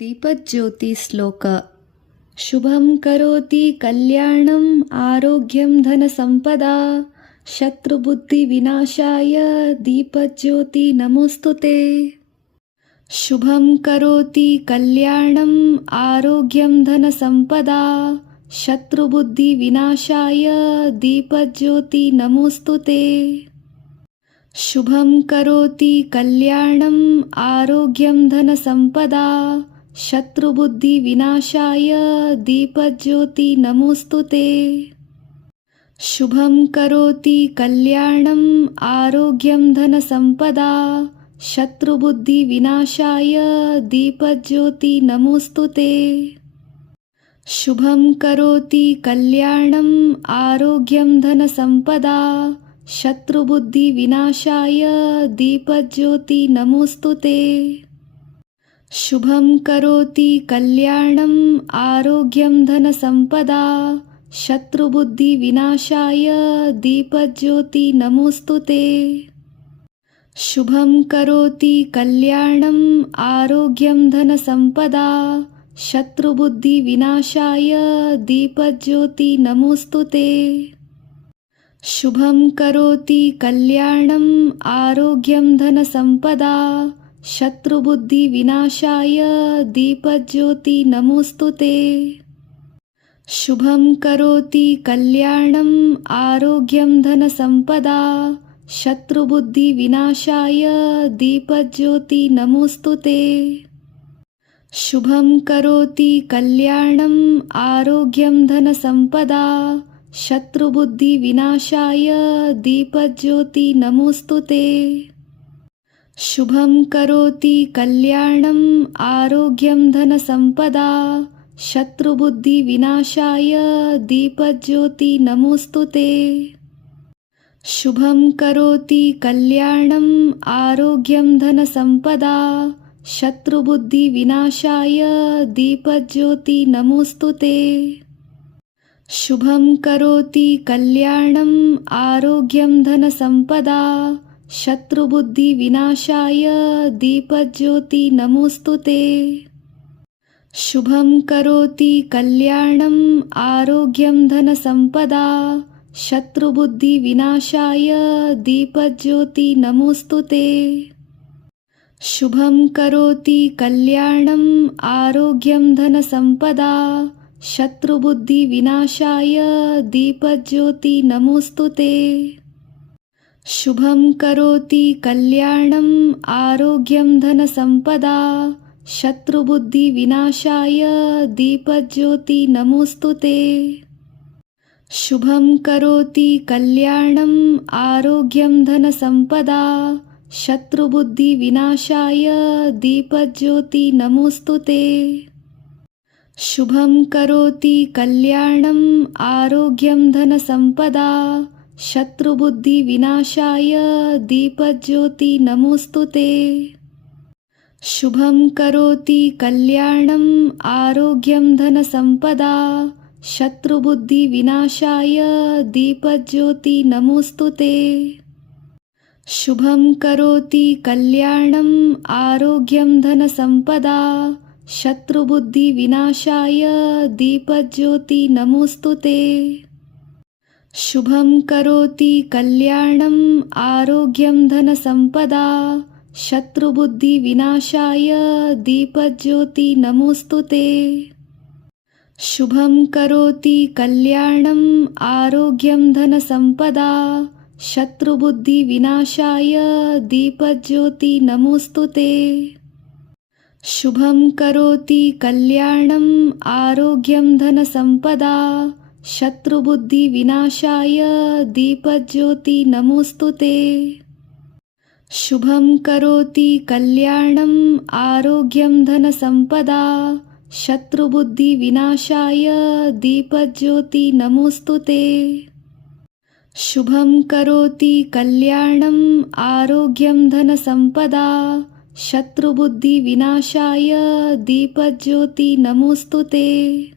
दीपज्योति श्लोक। शुभं करोति कल्याणं आरोग्यं धनसंपदा शत्रुबुद्धिविनाशाय दीपज्योति नमोस्तुते। शुभं करोति कल्याणं आरोग्यं धनसंपदा शत्रुबुद्धिविनाशाय दीपज्योति नमोस्तुते। शुभं करोति कल्याणं आरोग्यं धनसंपदा शत्रुबुद्धिविनाशाय दीपज्योति नमोस्तुते। शुभं करोति कल्याणं आरोग्यं धनसंपदा शत्रुबुद्धिविनाशाय दीपज्योति नमोस्तुते। शुभं करोति कल्याणं आरोग्यं धनसंपदा शत्रुबुद्धिविनाशाय दीपज्योति नमोस्तुते। शुभं करोति कल्याणं आरोग्यं धनसंपदा शत्रुबुद्धिविनाशाय दीपज्योति नमोस्तुते। शुभं करोति कल्याणं आरोग्यं धनसंपदा शत्रुबुद्धिविनाशाय दीपज्योति नमोस्तुते। शुभं करोति कल्याणं आरोग्यं धनसंपदा शत्रुबुद्धिविनाशाय दीपज्योति नमोस्तुते। शुभं करोति कल्याणं आरोग्यं धनसंपदा शत्रुबुद्धिविनाशाय दीपज्योति नमोस्तुते। शुभं करोति कल्याणं आरोग्यं धनसंपदा शत्रुबुद्धिविनाशाय दीपज्योति नमोस्तुते। शुभं करोति कल्याणं आरोग्यं धनसंपदा शत्रुबुद्धिविनाशाय दीपज्योति नमोस्तुते। शुभं करोति कल्याणं आरोग्यं धनसंपदा शत्रुबुद्धिविनाशाय दीपज्योति नमोस्तुते। शुभं करोति कल्याणं आरोग्यं धनसंपदा शत्रुबुद्धिविनाशाय दीपज्योति नमोस्तुते। शुभं करोति कल्याणं आरोग्यं धनसंपदा शत्रुबुद्धिविनाशाय दीपज्योति नमोस्तुते। शुभं करोति कल्याणं आरोग्यं धनसंपदा शत्रुबुद्धिविनाशाय दीपज्योति नमोस्तुते। शुभं करोति कल्याणं आरोग्यं धनसंपदा शत्रुबुद्धिविनाशाय दीपज्योति नमोस्तुते। शुभं करोति कल्याणं आरोग्यं धनसंपदा शत्रुबुद्धिविनाशाय दीपज्योति नमोस्तुते। शुभं करोति कल्याणं आरोग्यं धनसंपदा शत्रुबुद्धिविनाशाय दीपज्योति नमोस्तुते। शुभं करोति कल्याणं आरोग्यं धनसंपदा शत्रुबुद्धिविनाशाय दीपज्योति नमोस्तुते। शुभं करोति कल्याणं आरोग्यं धनसंपदा शत्रुबुद्धिविनाशाय दीपज्योति नमोस्तुते। शुभं करोति कल्याणं आरोग्यं धनसंपदा शत्रुबुद्धिविनाशाय दीपज्योति नमोस्तुते। शुभं करोति कल्याणं आरोग्यं धनसंपदा शत्रुबुद्धिविनाशाय दीपज्योति नमोस्तुते। शुभं करोति कल्याणं आरोग्यं धनसंपदा शत्रुबुद्धिविनाशाय दीपज्योति नमोस्तुते। शुभं करोति कल्याणं आरोग्यं धनसंपदा शत्रुबुद्धिविनाशाय दीपज्योति नमोस्तुते। शुभं करोति कल्याणं आरोग्यं धनसंपदा शत्रुबुद्धिविनाशाय दीपज्योति नमोस्तुते।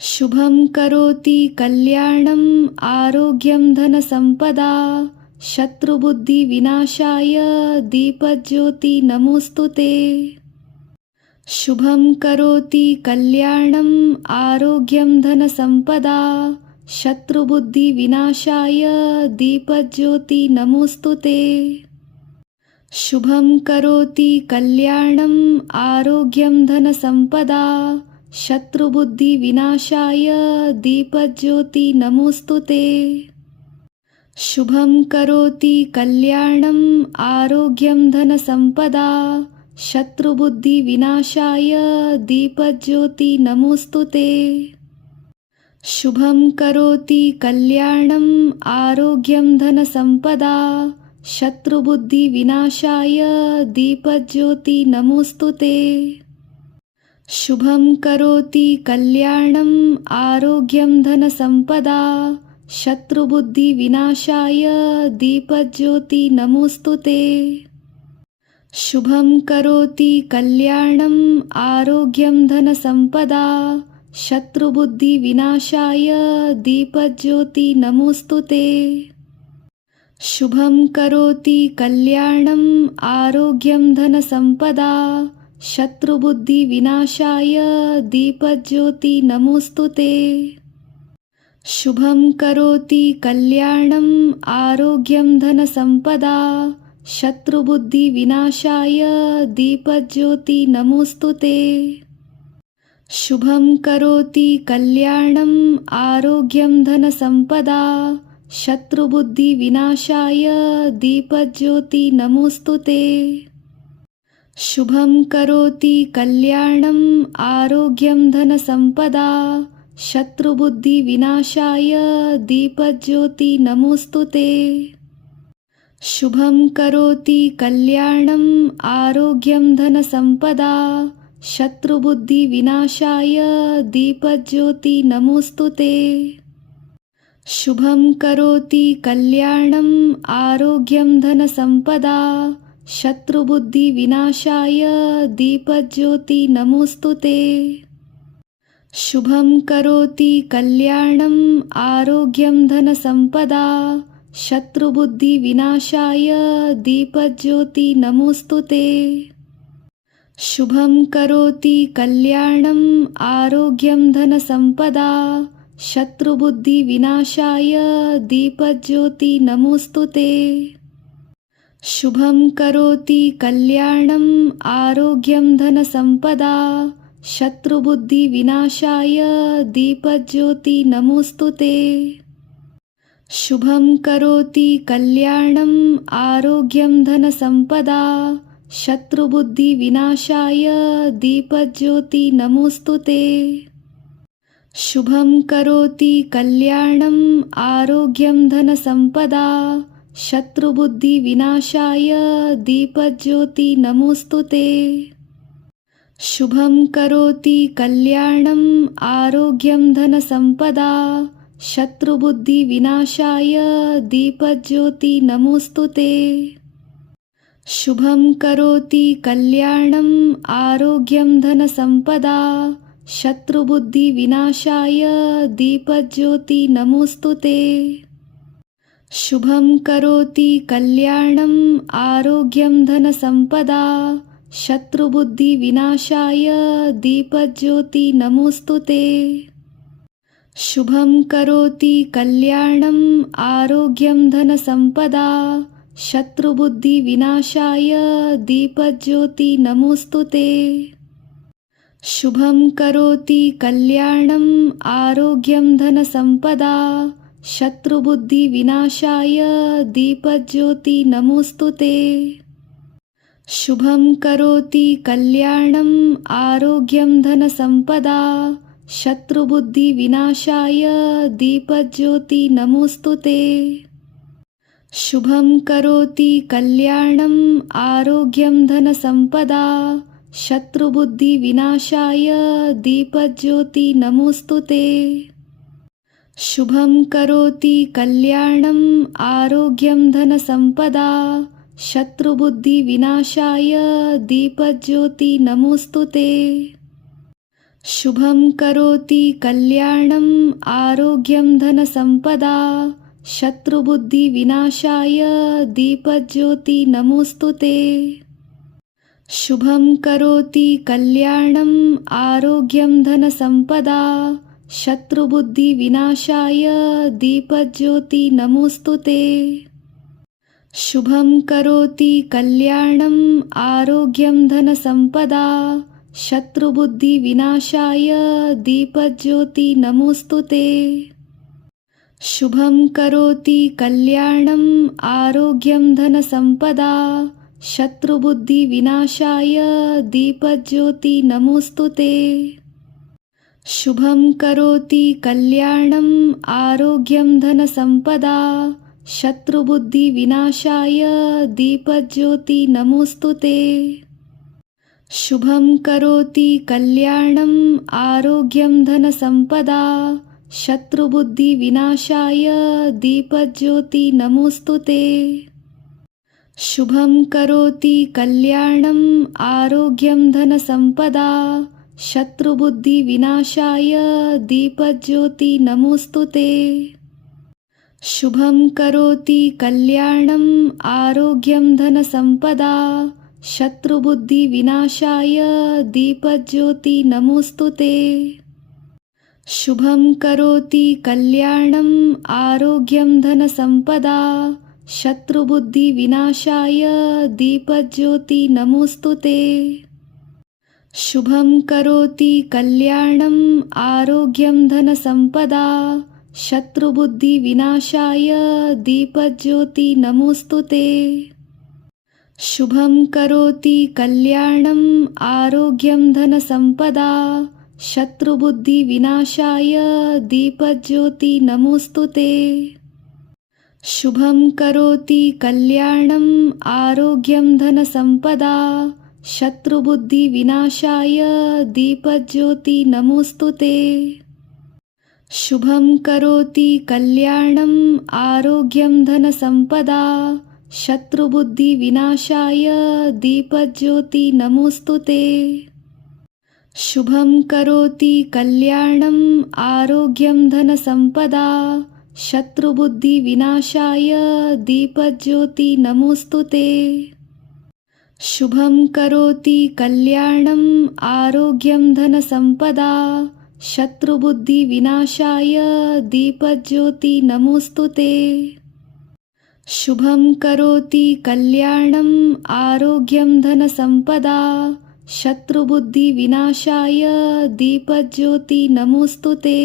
शुभं करोति कल्याणं आरोग्यं धनसंपदा शत्रुबुद्धिविनाशाय दीपज्योति नमोस्तुते। शुभं करोति कल्याणम् आरोग्यं धनसम्पदा शत्रुबुद्धिविनाशाय दीपज्योति नमोऽस्तु ते। शुभं करोति कल्याणम् आरोग्यं धनसम्पदा शत्रुबुद्धिविनाशाय दीपज्योति नमोऽस्तु ते। शुभं करोति कल्याणम् आरोग्यं धनसम्पदा शत्रुबुद्धिविनाशाय दीपज्योति नमोऽस्तु ते। शुभं करोति कल्याणम् आरोग्यं धनसम्पदा शत्रुबुद्धिविनाशाय दीपज्योति नमोऽस्तु ते। शुभं करोति कल्याणम् आरोग्यं धनसम्पदा शत्रुबुद्धिविनाशाय दीपज्योति नमोऽस्तु ते। शुभं करोति कल्याणम् आरोग्यं धनसम्पदा शत्रुबुद्धिविनाशाय दीपज्योति नमोऽस्तु ते। शुभं करोति कल्याणम् आरोग्यं धनसम्पदा शत्रुबुद्धिविनाशाय दीपज्योति नमोऽस्तु ते। शुभं करोति कल्याणम् आरोग्यं धनसम्पदा शत्रुबुद्धिविनाशाय दीपज्योति नमोऽस्तु ते। शुभं करोति कल्याणम् आरोग्यं धनसम्पदा शत्रुबुद्धिविनाशाय दीपज्योति नमोऽस्तु ते। शुभं करोति कल्याणम् आरोग्यं धनसम्पदा शत्रुबुद्धिविनाशाय दीपज्योति नमोऽस्तु ते। शुभं करोति कल्याणम् आरोग्यं धनसम्पदा शत्रुबुद्धिविनाशाय दीपज्योति नमोऽस्तु ते। शुभं करोति कल्याणम् आरोग्यं धनसम्पदा शत्रुबुद्धिविनाशाय दीपज्योति नमोऽस्तु ते। शुभं करोति कल्याणम् आरोग्यं धनसम्पदा शत्रुबुद्धिविनाशाय दीपज्योति नमोऽस्तु ते। शुभं करोति कल्याणम् आरोग्यं धनसम्पदा शत्रुबुद्धिविनाशाय दीपज्योति नमोऽस्तु ते। शुभं करोति कल्याणम् आरोग्यं धनसम्पदा शत्रुबुद्धिविनाशाय दीपज्योति नमोऽस्तु ते। शुभं करोति कल्याणम् आरोग्यं धनसम्पदा शत्रुबुद्धिविनाशाय दीपज्योति नमोऽस्तु ते। शुभं करोति कल्याणम् आरोग्यं धनसम्पदा शत्रुबुद्धिविनाशाय दीपज्योति नमोऽस्तु ते। शुभं करोति कल्याणम् आरोग्यं धनसम्पदा शत्रुबुद्धिविनाशाय दीपज्योति नमोऽस्तु ते। शुभं करोति कल्याणम् आरोग्यं धनसम्पदा शत्रुबुद्धिविनाशाय दीपज्योति नमोऽस्तु ते। शुभं करोति कल्याणम् आरोग्यं धनसम्पदा शत्रुबुद्धिविनाशाय दीपज्योति नमोऽस्तु ते। शुभं करोति कल्याणम् आरोग्यं धनसम्पदा शत्रुबुद्धिविनाशाय दीपज्योति नमोऽस्तु ते। शुभं करोति कल्याणम् आरोग्यं धनसम्पदा शत्रुबुद्धिविनाशाय दीपज्योति नमोऽस्तु ते। शुभं करोति कल्याणम् आरोग्यं धनसम्पदा शत्रुबुद्धिविनाशाय दीपज्योति नमोऽस्तु ते। शुभं करोति कल्याणम् आरोग्यं धनसम्पदा शत्रुबुद्धिविनाशाय दीपज्योति नमोऽस्तु ते। शुभं करोति कल्याणम् आरोग्यं धनसम्पदा शत्रुबुद्धिविनाशाय दीपज्योति नमोऽस्तु ते। शुभं करोति कल्याणम् आरोग्यं धनसम्पदा शत्रुबुद्धिविनाशाय दीपज्योति नमोऽस्तु ते। शुभं करोति कल्याणम् आरोग्यं धनसम्पदा शत्रुबुद्धिविनाशाय दीपज्योति नमोऽस्तु ते। शुभं करोति कल्याणम् आरोग्यं धनसम्पदा शत्रुबुद्धिविनाशाय दीपज्योति नमोऽस्तु ते। शुभं करोति कल्याणम् आरोग्यं धनसम्पदा शत्रुबुद्धिविनाशाय दीपज्योति नमोऽस्तु ते। शुभं करोति कल्याणम् आरोग्यं धनसम्पदा शत्रुबुद्धिविनाशाय दीपज्योति नमोऽस्तु ते। शुभं करोति कल्याणम् आरोग्यं धनसम्पदा शत्रुबुद्धिविनाशाय दीपज्योति नमोऽस्तु ते। शुभं करोति कल्याणम् आरोग्यं धनसम्पदा शत्रुबुद्धिविनाशाय दीपज्योति नमोऽस्तु ते। शुभं करोति कल्याणम् आरोग्यं धनसम्पदा शत्रुबुद्धिविनाशाय दीपज्योति नमोऽस्तु ते। शुभं करोति कल्याणम् आरोग्यं धनसम्पदा शत्रुबुद्धिविनाशाय दीपज्योति नमोऽस्तु ते। शुभं करोति कल्याणम् आरोग्यं धनसम्पदा शत्रुबुद्धिविनाशाय दीपज्योति नमोऽस्तु ते। शुभं करोति कल्याणम् आरोग्यं धनसम्पदा शत्रुबुद्धिविनाशाय दीपज्योति नमोऽस्तु ते। शुभं करोति कल्याणम् आरोग्यं धनसम्पदा शत्रुबुद्धिविनाशाय दीपज्योति नमोऽस्तु ते। शुभं करोति कल्याणम् आरोग्यं धनसम्पदा शत्रुबुद्धिविनाशाय दीपज्योति नमोऽस्तु ते। शुभं करोति कल्याणम् आरोग्यं धनसम्पदा शत्रुबुद्धिविनाशाय दीपज्योति नमोऽस्तु ते। शुभं करोति कल्याणम् आरोग्यं धनसम्पदा शत्रुबुद्धिविनाशाय दीपज्योति नमोऽस्तु ते। शुभं करोति कल्याणम् आरोग्यं धनसम्पदा शत्रुबुद्धिविनाशाय दीपज्योति नमोऽस्तु ते।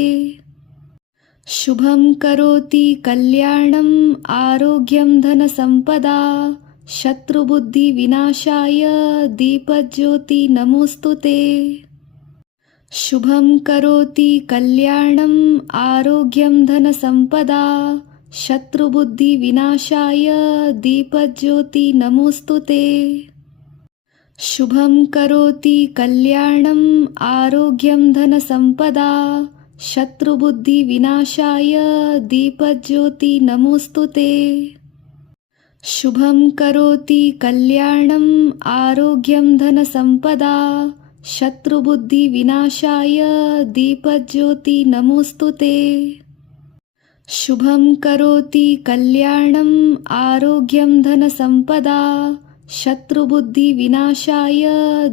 शुभं करोति कल्याणम् आरोग्यं धनसम्पदा शत्रुबुद्धिविनाशाय दीपज्योति नमोऽस्तु ते। शुभं करोति कल्याणम् आरोग्यं धनसम्पदा शत्रुबुद्धिविनाशाय दीपज्योति नमोऽस्तु ते। शुभं करोति कल्याणम् आरोग्यं धनसम्पदा शत्रुबुद्धिविनाशाय दीपज्योति नमोऽस्तु ते। शुभं करोति कल्याणम् आरोग्यं धनसम्पदा शत्रुबुद्धिविनाशाय दीपज्योति नमोऽस्तु ते। शुभं करोति कल्याणम् आरोग्यं धनसम्पदा शत्रुबुद्धिविनाशाय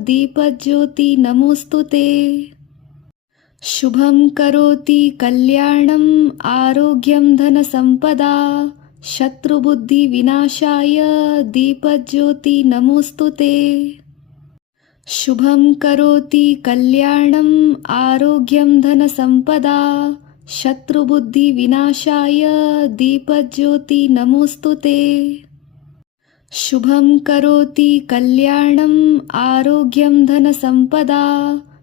दीपज्योति नमोऽस्तु ते। शुभं करोति कल्याणम् आरोग्यं धनसम्पदा शत्रुबुद्धिविनाशाय दीपज्योति नमोऽस्तु ते। शुभं करोति कल्याणम् आरोग्यं धनसम्पदा शत्रुबुद्धिविनाशाय दीपज्योति नमोऽस्तु ते। शुभं करोति कल्याणम् आरोग्यं धनसम्पदा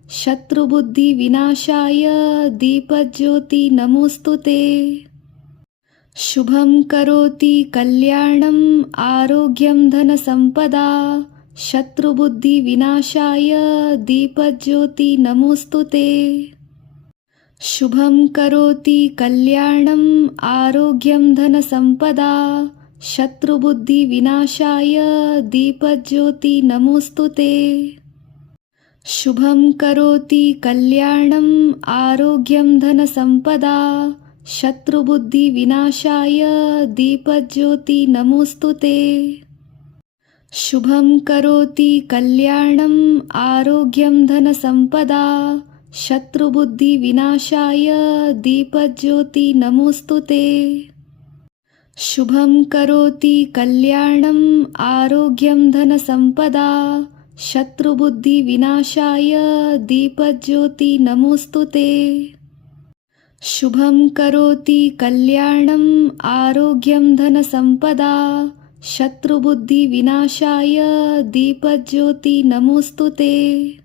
शत्रुबुद्धिविनाशाय दीपज्योति नमोऽस्तु ते। शुभं करोति कल्याणम् आरोग्यं धनसम्पदा शत्रुबुद्धिविनाशाय दीपज्योति नमोऽस्तु ते। शुभं करोति कल्याणम् आरोग्यं धनसम्पदा शत्रुबुद्धिविनाशाय दीपज्योति नमोऽस्तु ते। शुभं करोति कल्याणम् आरोग्यं धनसम्पदा शत्रुबुद्धिविनाशाय दीपज्योति नमोऽस्तु ते। शुभं करोति कल्याणम् आरोग्यं धनसम्पदा शत्रुबुद्धिविनाशाय दीपज्योति नमोऽस्तुते। शुभं करोति कल्याणम् आरोग्यं धनसम्पदा शत्रुबुद्धिविनाशाय दीपज्योति नमोऽस्तुते। शुभं करोति कल्याणम् आरोग्यं धनसम्पदा शत्रुबुद्धिविनाशाय दीपज्योति नमोऽस्तुते।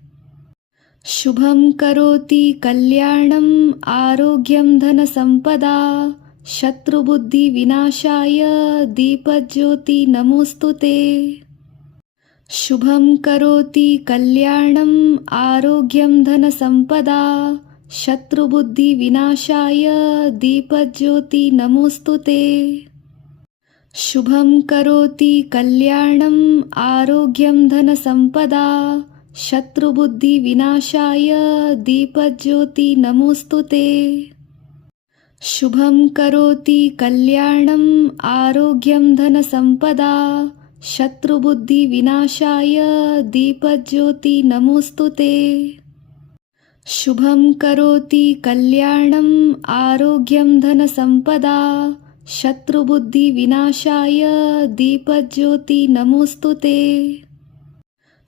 शुभं करोति कल्याणम् आरोग्यं धनसम्पदा शत्रुबुद्धिविनाशाय दीपज्योति नमोऽस्तुते। शुभं करोति कल्याणम् आरोग्यं धनसम्पदा शत्रुबुद्धिविनाशाय दीपज्योति नमोऽस्तुते। शुभं करोति कल्याणम् आरोग्यं धनसम्पदा शत्रुबुद्धिविनाशाय दीपज्योति नमोऽस्तुते। शुभं करोति कल्याणम् आरोग्यं धनसम्पदा शत्रुबुद्धिविनाशाय दीपज्योति नमोऽस्तुते। शुभं करोति कल्याणम् आरोग्यं धनसम्पदा शत्रुबुद्धिविनाशाय दीपज्योति नमोऽस्तुते।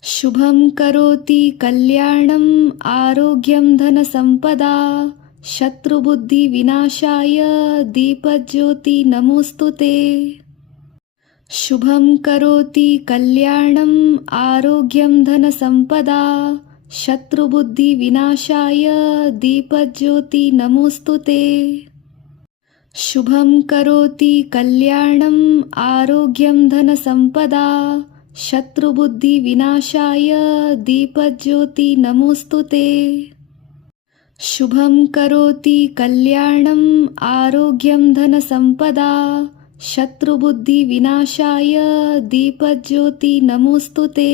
शुभं करोति कल्याणम् आरोग्यं धनसम्पदा शत्रुबुद्धिविनाशाय दीपज्योति नमोऽस्तुते। शुभं करोति कल्याणम् आरोग्यं धनसम्पदा शत्रुबुद्धिविनाशाय दीपज्योति नमोऽस्तुते। शुभं करोति कल्याणम् आरोग्यं धनसम्पदा शत्रुबुद्धिविनाशाय दीपज्योति नमोऽस्तुते। शुभं करोति कल्याणम् आरोग्यं धनसम्पदा शत्रुबुद्धिविनाशाय दीपज्योति नमोऽस्तुते।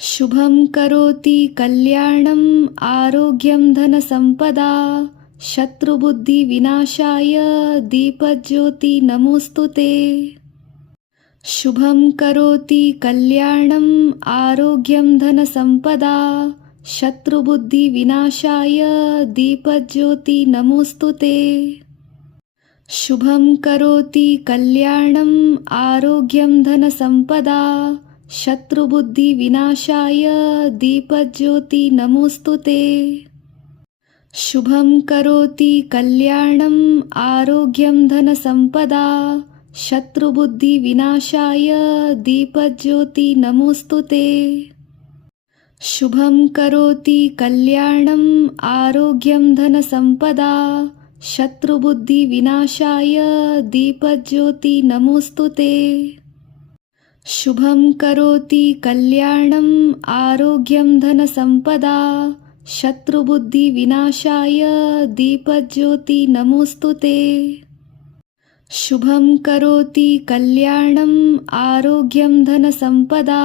शुभं करोति कल्याणम् आरोग्यं धनसम्पदा शत्रुबुद्धिविनाशाय दीपज्योति नमोऽस्तुते। शुभं करोति कल्याणम् आरोग्यं धनसम्पदा शत्रुबुद्धिविनाशाय दीपज्योति नमोऽस्तुते। शुभं करोति कल्याणम् आरोग्यं धनसम्पदा शत्रुबुद्धिविनाशाय दीपज्योति नमोऽस्तुते। शुभं करोति कल्याणम् आरोग्यं धनसम्पदा शत्रुबुद्धिविनाशाय दीपज्योति नमोऽस्तुते। शुभं करोति कल्याणम् आरोग्यं धनसम्पदा शत्रुबुद्धिविनाशाय दीपज्योति नमोऽस्तुते। शुभं करोति कल्याणम् आरोग्यं धनसम्पदा शत्रुबुद्धिविनाशाय दीपज्योति नमोऽस्तुते। शुभं करोति कल्याणम् आरोग्यं धनसम्पदा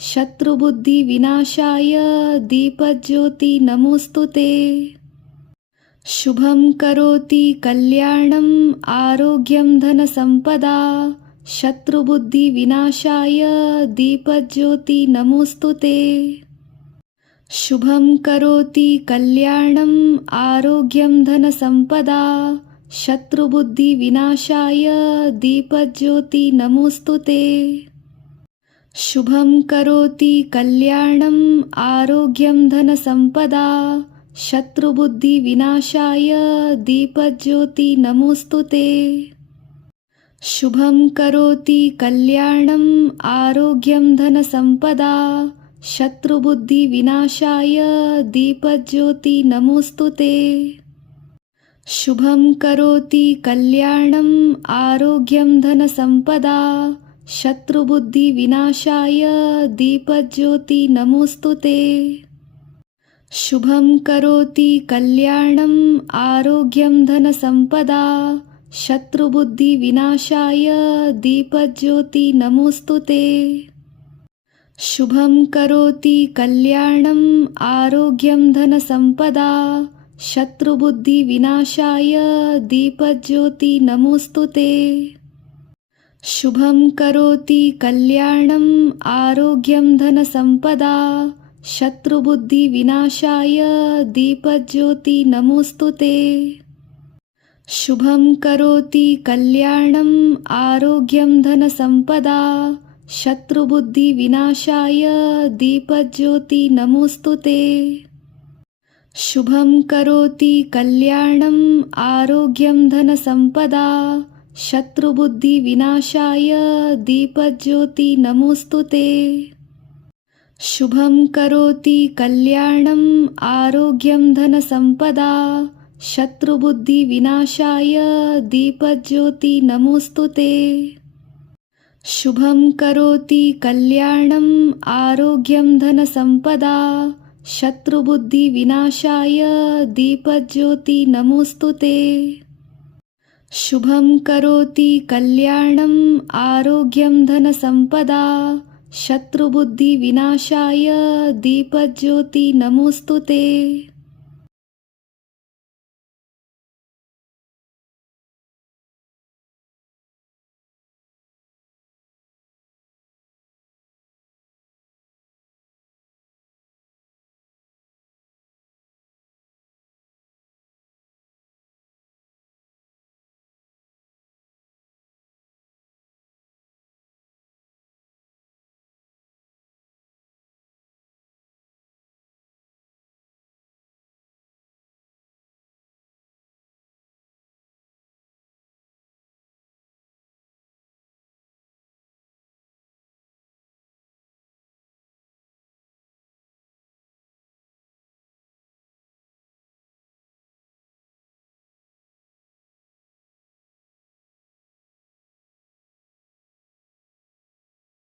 शत्रुबुद्धिविनाशाय दीपज्योति नमोऽस्तुते। शुभं करोति कल्याणम् आरोग्यं धनसम्पदा शत्रुबुद्धिविनाशाय दीपज्योति नमोऽस्तुते। शुभं करोति कल्याणम् आरोग्यं धनसम्पदा शत्रुबुद्धिविनाशाय दीपज्योति नमोऽस्तुते। शुभं करोति कल्याणम् आरोग्यं धनसम्पदा शत्रुबुद्धिविनाशाय दीपज्योति नमोऽस्तुते। शुभं करोति कल्याणम् आरोग्यं धनसम्पदा शत्रुबुद्धिविनाशाय दीपज्योति नमोऽस्तुते। शुभं करोति कल्याणम् आरोग्यं धनसम्पदा शत्रुबुद्धिविनाशाय दीपज्योति नमोऽस्तुते। शुभं करोति कल्याणम् आरोग्यं धनसम्पदा शत्रुबुद्धिविनाशाय दीपज्योति नमोऽस्तुते। शुभं करोति कल्याणम् आरोग्यं धनसम्पदा शत्रुबुद्धिविनाशाय दीपज्योति नमोऽस्तुते। शुभं करोति कल्याणम् आरोग्यं धनसम्पदा शत्रुबुद्धिविनाशाय दीपज्योति नमोऽस्तु ते। शुभं करोति कल्याणम् आरोग्यं धनसम्पदा शत्रुबुद्धिविनाशाय दीपज्योति नमोऽस्तु ते। शुभं करोति कल्याणम् आरोग्यं धनसम्पदा शत्रुबुद्धिविनाशाय दीपज्योति नमोऽस्तु ते। शुभं करोति कल्याणम् आरोग्यं धनसम्पदा शत्रुबुद्धिविनाशाय दीपज्योति नमोऽस्तु ते। शुभं करोति कल्याणम् आरोग्यं धनसम्पदा शत्रुबुद्धिविनाशाय दीपज्योति नमोऽस्तु ते। शुभं करोति कल्याणम् आरोग्यं धनसम्पदा शत्रुबुद्धिविनाशाय दीपज्योति नमोऽस्तु ते।